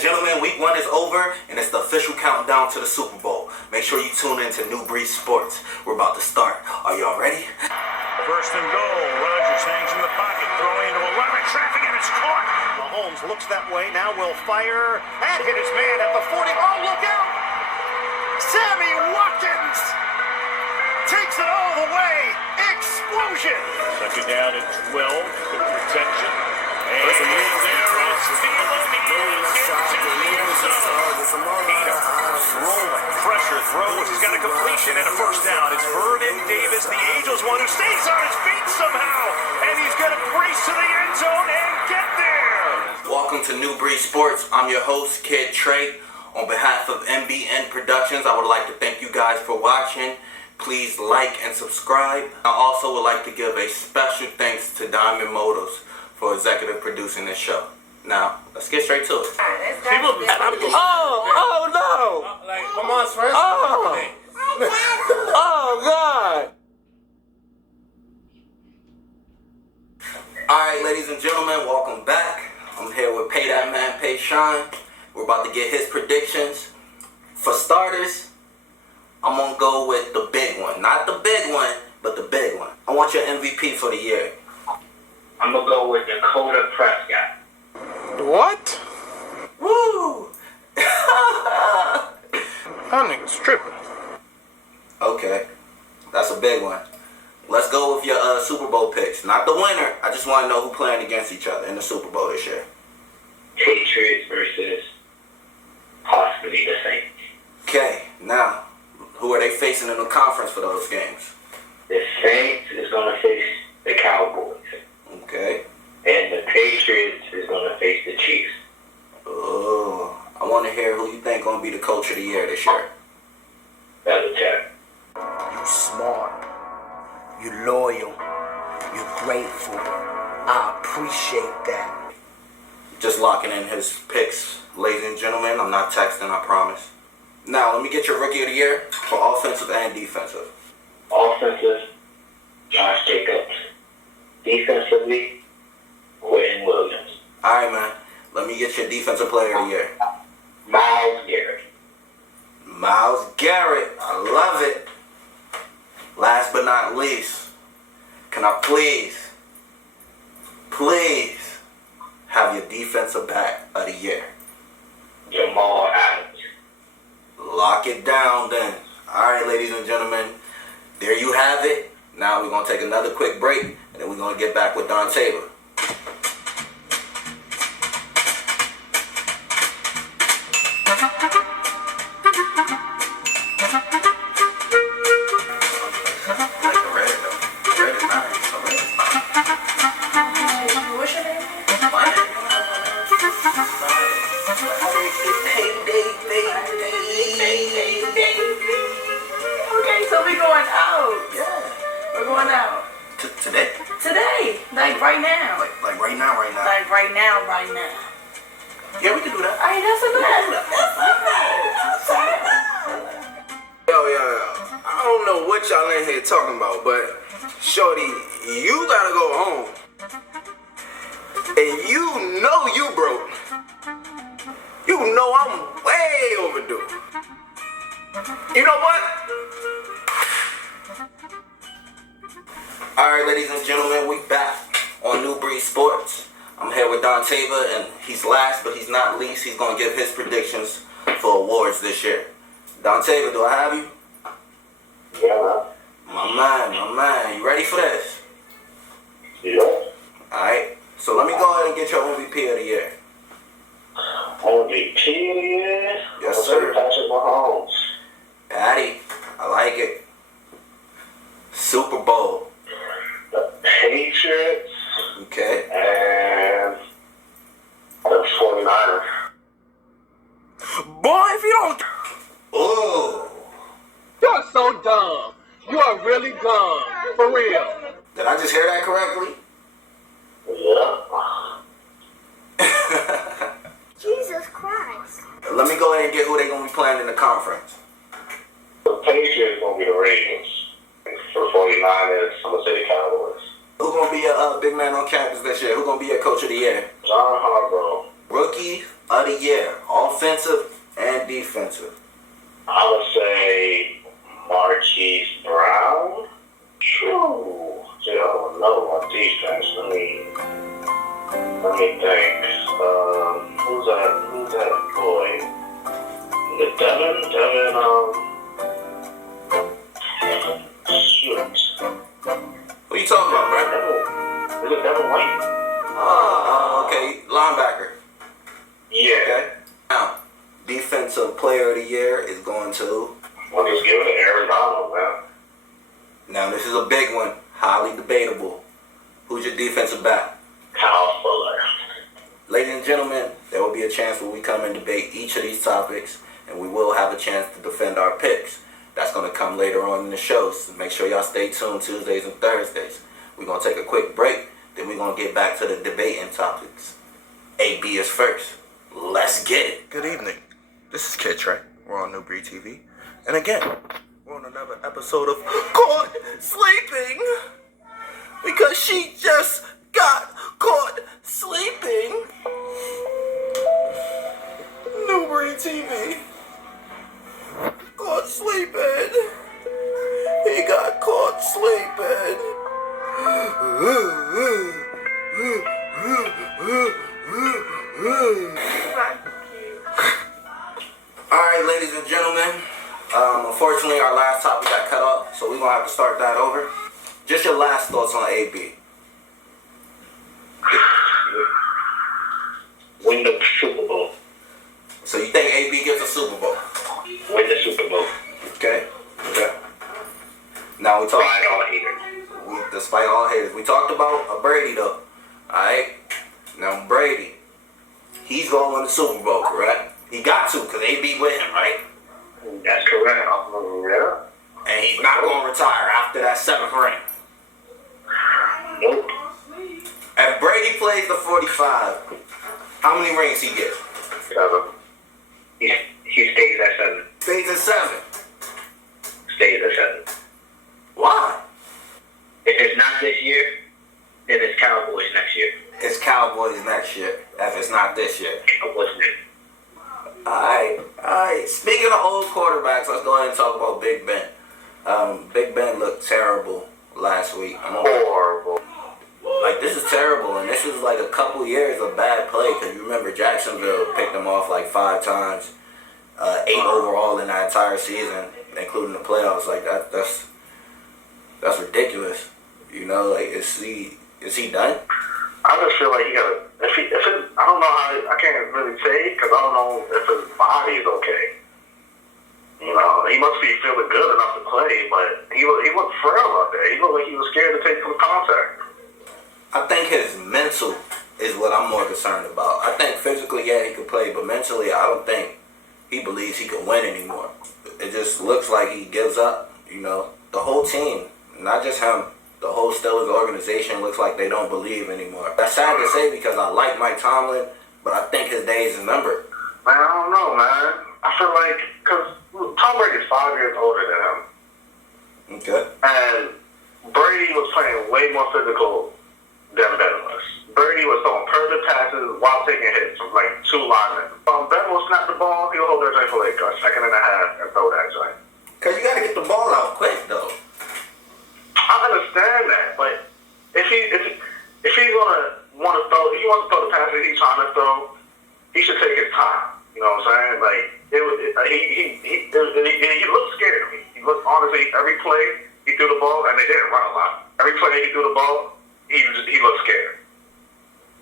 Gentlemen, week 1 is over, and it's the official countdown to the Super Bowl. Make sure you tune in to New Breed Sports. We're about to start. Are y'all ready? First and goal. Rodgers hangs in the pocket, throwing into a lot of traffic, and it's caught. Mahomes looks that way, now will fire, and hit his man at the 40. Oh, look out! Sammy Watkins takes it all the way. Explosion! Second down at 12. Good protection. And there is Thielen. Rolling pressure throw, which has got a completion and a first down. It's Vernon Davis, the Angels one, who stays on his feet somehow, and he's going to brace to the end zone and get there. Welcome to New Breed Sports. I'm your host, Kid Trey. On behalf of MBN Productions, I would like to thank you guys for watching. Please like and subscribe. I also would like to give a special thanks to Diamond Motors for executive producing this show. Now, let's get straight to it. Oh no! Like, my mom's friend. Oh God! Alright, ladies and gentlemen, welcome back. I'm here with Pay That Man, Pay Sean. We're about to get his predictions. For starters, I'm going to go with the big one. Not the big one, but the big one. I want your MVP for the year. I'm going to go with Dakota Prescott. What? Woo! That nigga's tripping. Okay, that's a big one. Let's go with your Super Bowl picks. Not the winner. I just want to know who playing against each other in the Super Bowl this year. Patriots versus possibly the Saints. Okay, now, who are they facing in the conference for those games? The Saints is going to face the Cowboys. Okay. And the Patriots is going to face the Chiefs. Oh, I want to hear who you think going to be the coach of the year this year. Belichick. You smart. You loyal. You're grateful. I appreciate that. Just locking in his picks, ladies and gentlemen. I'm not texting, I promise. Now, let me get your rookie of the year for offensive and defensive. Offensive, Josh Jacobs. Defensively, Quentin Williams. All right, man. Let me get your defensive player of the year. Myles Garrett. Myles Garrett. I love it. Last but not least, can I please have your defensive back of the year? Jamal Adams. Lock it down then. All right, ladies and gentlemen, there you have it. Now we're going to take another quick break, and then we're going to get back with Don Taylor. Okay, so we're going out. Yeah. We're going out. Today? Today. Like right now. Like right now. Like right now. Yeah, we can do that. Alright, that's Yo. I don't know what y'all in here talking about, but shorty, you gotta go home. And you know you broke. You know I'm way overdue. You know what? Alright, ladies and gentlemen, we back on New Breed Sports. I'm here with Don Taylor, and he's last, but he's not least. He's going to give his predictions for awards this year. Don Taylor, do I have you? Yeah. My man. You ready for this? Yeah. Alright, so let me go ahead and get your MVP of the year. MVP of the year? Yes, sir. Patrick Mahomes. Patty, I like it. Super Bowl. The Patriots. Okay. And the 49ers. Boy, if you don't... Oh, You're so dumb. You are really dumb. For real. did I just hear that correctly? Yeah. Jesus Christ. Let me go ahead and get who they're going to be playing in the conference. The Patriots going to be the Ravens. For 49ers, I'm going to say the Cowboys. Who gonna be a big man on campus this year? Who gonna be a coach of the year? John Harbaugh. Rookie of the year, offensive and defensive. I would say Marquise Brown. True. Gee, I don't know on defense. Let me think. Who's that boy? The Devin, shoot. Who you talking about, bro? Is it Devin White? Okay, linebacker. Yeah. Okay. Now, defensive player of the year is going to. I'll just give it to Aaron Donald, man. Now, this is a big one, highly debatable. Who's your defensive back? Kyle Fuller. Ladies and gentlemen, there will be a chance where we come and debate each of these topics, and we will have a chance to defend our picks. That's going to come later on in the show, so make sure y'all stay tuned Tuesdays and Thursdays. We're going to take a quick break, then we're going to get back to the debating topics. AB is first. Let's get it. Good evening. This is Kid Trey. We're on New Breed TV. And again, we're on another episode of Caught Sleeping. Because she just got caught sleeping. New Breed TV. Caught sleeping. He got caught sleeping. Alright, ladies and gentlemen. Unfortunately, our last topic got cut off, so we're going to have to start that over. Just your last thoughts on AB. Win the Super Bowl. So you think AB gets a Super Bowl? Win the Super Bowl. Okay. Now we talked. Despite all haters. Despite all haters, we talked about Brady though. All right. Now Brady, he's going to win the Super Bowl, correct? He got to, cause AB with him, right? That's correct. Yeah. And he's not going to retire after that 7th ring. Nope. If Brady plays the 45, how many rings he get? 7. He stays at 7. Stays at 7. Stays at 7. Why? If it's not this year, then it's Cowboys next year. It's Cowboys next year. If it's not this year. Cowboys next. Alright. Speaking of old quarterbacks, let's go ahead and talk about Big Ben. Big Ben looked terrible last week. Horrible. Like, this is terrible, and this is like a couple years of bad play, because you remember Jacksonville picked him off like 5 times, 8 overall in that entire season, including the playoffs. Like, that's ridiculous. You know, like, is he done? I just feel like he got to, I don't know how, I can't really say, because I don't know if his body is okay. You know, he must be feeling good enough to play, but he looked frail out there. He looked like he was scared to take some contact. I think his mental is what I'm more concerned about. I think physically, yeah, he could play, but mentally, I don't think he believes he can win anymore. It just looks like he gives up, you know. The whole team, not just him, the whole Steelers organization looks like they don't believe anymore. That's sad to say because I like Mike Tomlin, but I think his days are numbered. Man, I don't know, man. I feel like, because Tom Brady is 5 years older than him. Okay. And Brady was playing way more physical than Ben was. Brady was throwing perfect passes while taking hits from like 2 linemen. Ben will snap the ball, he'll hold that joint for like a second and a half and throw that joint. Because you got to get the ball out quick, though. I understand that, but if he's gonna want to throw, if he wants to throw the passes he's trying to throw, he should take his time. You know what I'm saying? Like he looked scared to me. He looked, honestly, every play he threw the ball, and they didn't run a lot. Every play he threw the ball, he looked scared.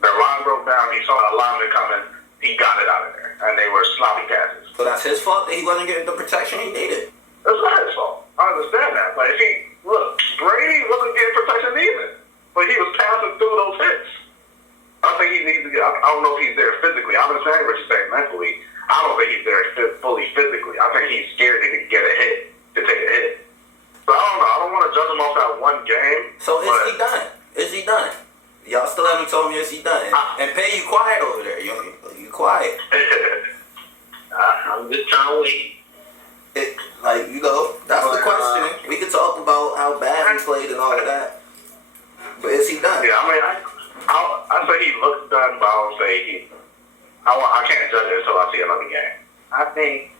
The line broke down. He saw a lineman coming. He got it out of there, and they were sloppy passes. So that's his fault that he wasn't getting the protection he needed. It's not his fault. I understand that, but Brady wasn't getting protection either, but he was passing through those hits. I think he needs to get. I don't know if he's there physically. I understand what you're saying mentally. I don't think he's there fully physically. I think he's scared to get a hit, to take a hit. So I don't know. I don't want to judge him off that one game. So is he done? Is he done? Y'all still haven't told me is he done? And Pay, you quiet over there. You quiet. I'm just trying to wait. That's the question. We could talk about how bad he played and all of that. But is he done? Yeah, I mean, I say he looks done, but I don't say I can't judge it until I see another game. I think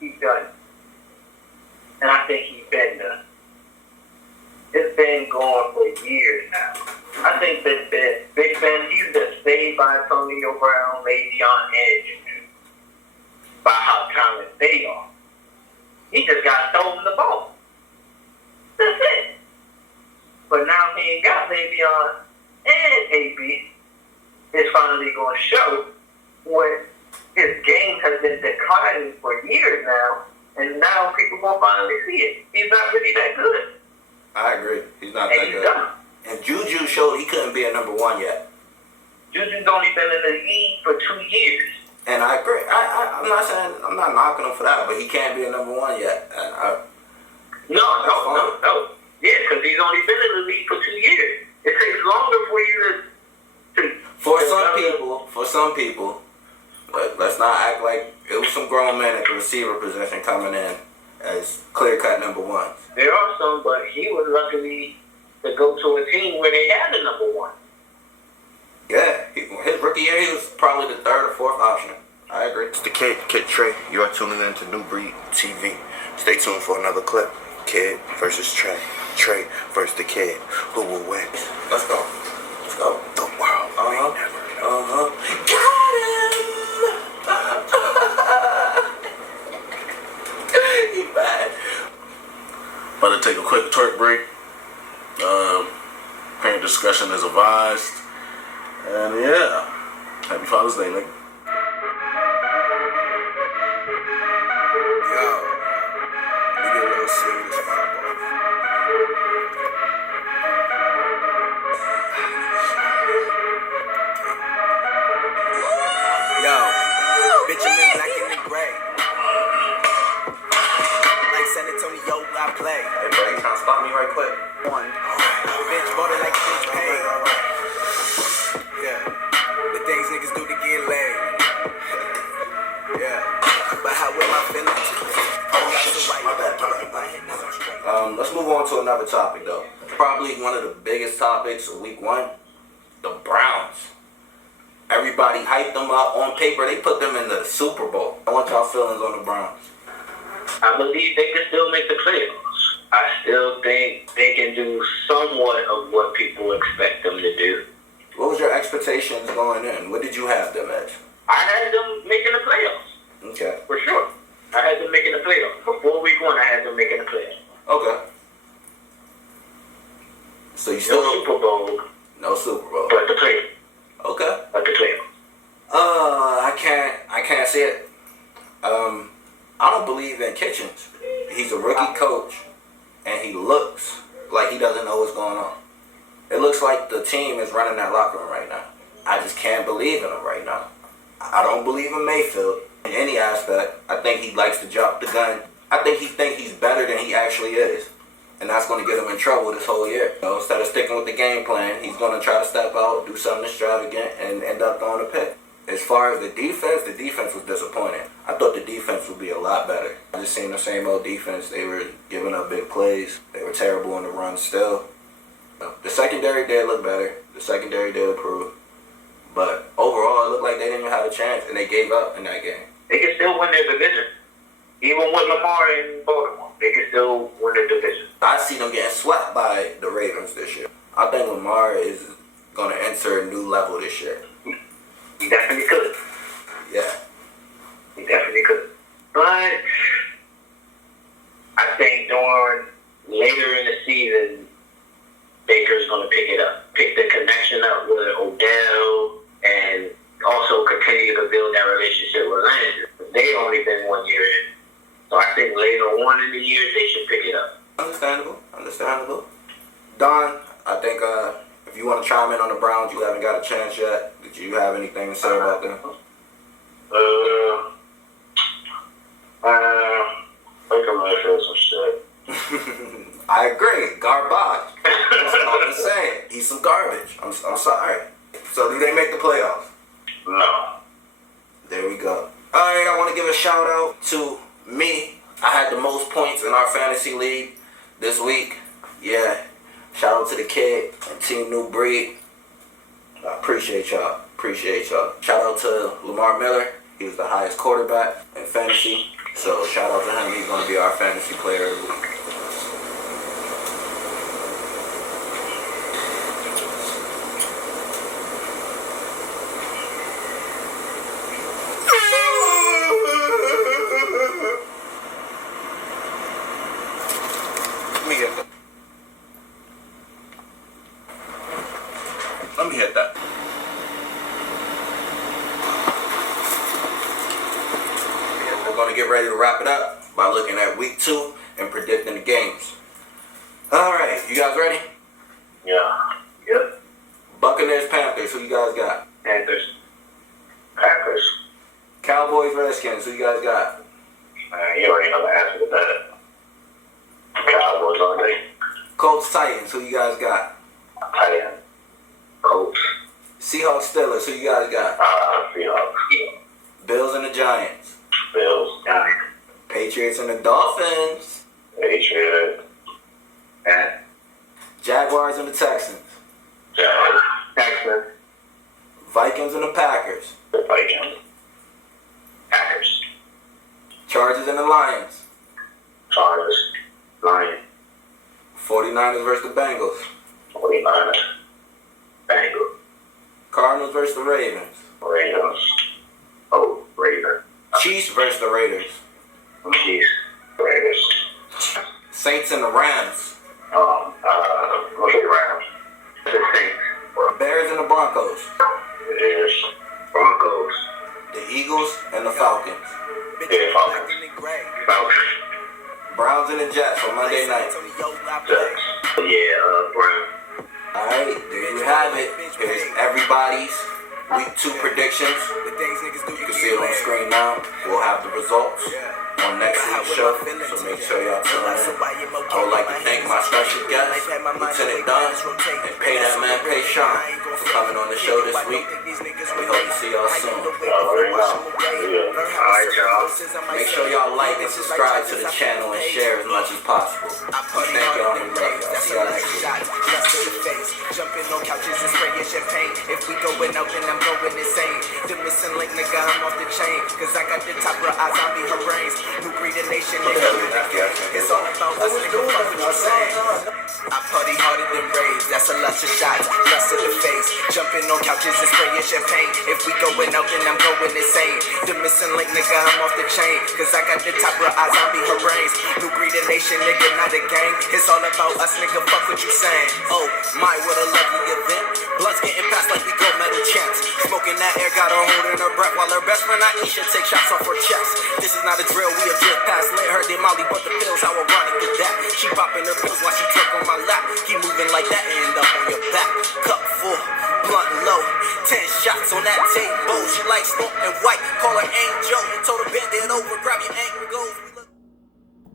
he's done. And I think he's been done. It's been going for years now. I think that Big Ben, he's been saved by Antonio Brown, Le'Veon, and Juju by how talented they are. He just got thrown the ball. That's it. But now he ain't got Le'Veon and AB. It's finally going to show when his game has been declining for years now, and now people going to finally see it. He's not really that good. I agree. He's not And that he's good. done. And Juju showed he couldn't be a number one yet. Juju's only been in the league for 2 years. And I agree. I'm not saying, I'm not knocking him for that, but he can't be a number one yet. And No. Yeah, because he's only been in the league for 2 years. It takes longer for you to for some people, let's not act like it was some grown men at the receiver position coming in as clear-cut number ones. There are some, but he was lucky to go to a team where they had a number one. Yeah, his rookie year, he was probably the third or fourth option. I agree. It's the Kid Trey. You are tuning in to New Breed TV. Stay tuned for another clip. Kid versus Trey. Trey versus the Kid. Who will win? Let's go. Let's go. The world. Got him. You bad. About to take a quick twerk break. Parent discussion is advised. And yeah, happy Father's Day, nigga. Yo, we get a little serious, Yo, bitch, I'm in black and in gray. Like San Antonio, I play. Hey, bro, you trying to stop me right quick? One. Bitch, voted like bitch paid. Yeah. The things niggas do to get laid. Yeah. But how will my feelings? Let's move on to another topic, though. Probably one of the biggest topics of week one, the Browns. Everybody hyped them up. On paper, they put them in the Super Bowl. I want y'all feelings on the Browns. I believe they can still make the playoffs. I still think they can do somewhat of what people expect them to do. What was your expectations going in? What did you have them as? I had them making the playoffs, Okay. for sure. I had them making the playoffs. Before week one, I had them making the playoffs. Okay. So you No still Super Bowl, no Super Bowl. but the playoffs. Okay. But the playoffs. I can't see it. I don't believe in Kitchens. He's a rookie coach, and he looks like he doesn't know what's going on. It looks like the team is running that locker room right now. I just can't believe in him right now. I don't believe in Mayfield in any aspect. I think he likes to drop the gun. I think he's better than he actually is. And that's going to get him in trouble this whole year. You know, instead of sticking with the game plan, he's going to try to step out, do something extravagant, and end up throwing a pick. As far as the defense was disappointing. I thought the defense would be a lot better. I just seen the same old defense. They were giving up big plays. They were terrible on the run still. The secondary did look better. The secondary did improve. But overall, it looked like they didn't even have a chance, and they gave up in that game. They can still win their division. Even with Lamar in Baltimore, they can still win their division. I see them getting swept by the Ravens this year. I think Lamar is going to enter a new level this year. He definitely could. Yeah. He definitely could. But I think during later in the season, Baker's going to pick it up. Pick the connection up with Odell and also continue to build that relationship with Landry. They only been 1 year in. So I think later on in the year, they should pick it up. Understandable. Don, I think if you want to chime in on the Browns, you haven't got a chance yet. Did you have anything to say about them? I think I'm gonna feel some shit. I agree. Garbage. That's all I'm saying. He's some garbage. I'm sorry. So do they make the playoffs? No. There we go. Alright, I want to give a shout out to me. I had the most points in our fantasy league this week. Yeah. Shout out to the Kid and Team New Breed. I appreciate y'all. Appreciate y'all. Shout out to Lamar Miller. He was the highest quarterback in fantasy. So shout out to him. He's going to be our fantasy player of the week. Let me hit that. We're going to get ready to wrap it up by looking at week 2 and predicting the games. Alright, you guys ready? Yeah. Yep. Buccaneers, Panthers, who you guys got? Panthers. Packers. Cowboys, Redskins, who you guys got? You already know the answer to that. Cowboys all day. Colts, Titans, who you guys got? Titan. Colts. Seahawks, Steelers, who you guys got? Seahawks. Bills and the Giants. Bills. Giants. Patriots and the Dolphins. Patriots. And Jaguars and the Texans. Giants. Texans. Vikings and the Packers. The Vikings. Packers. Chargers and the Lions. Chargers. Lions. 49ers versus the Bengals. 49ers. Bengals. Cardinals versus the Ravens. Ravens. Oh, Ravens. Chiefs versus the Raiders. Chiefs. Raiders. Saints and the Rams. What's the Rams? The Saints. Bears and the Broncos. Bears. Broncos. The Eagles and the Falcons. Yeah, Falcons. Falcons. Browns and the Jets on Monday night. Jets. Yeah, Browns. Alright, there you have it. Here's everybody's week 2 predictions. You can see it on the screen now. We'll have the results on next week's show, so make sure y'all tune in. I would like to thank my special guest, Lieutenant Dunn, and Pay That Man Pay Sean, for coming on the show this week. We hope to see y'all soon. Alright, y'all. Make sure y'all like and subscribe to the channel and share as much as possible. Thank y'all and love y'all. See y'all next week. Jumping on couches and spraying champagne. If we going out, then I'm going insane. The missing link, nigga, I'm off the chain. Cause I got the top of eyes, I'll be her brains. New breed of nation, nigga. It's all about us, nigga. Fuck what you saying. I party harder than raves. That's a lot of shots, lust to the face. Jumping on couches and spraying champagne. If we going out, then I'm going insane. The missing link, nigga, I'm off the chain. Cause I got the top of eyes, I'll be her brains. New breed of nation, nigga, not a gang. It's all about us, nigga. Fuck what you saying. Oh, my, what a lovely event. Blood's getting passed like we gold medal champs. Smoking that air, got her holding her breath while her best friend Aisha take shots off her chest. This is not a drill, we have just passed. Let her did Molly, but the pills, how ironic is that? She popping her pills while she took on my lap. Keep moving like that and end up on your back. Cup full, blunt low. 10 shots on that table. She likes smoke and white. Call her Angel. Told her bend it over, grab your ankle, go.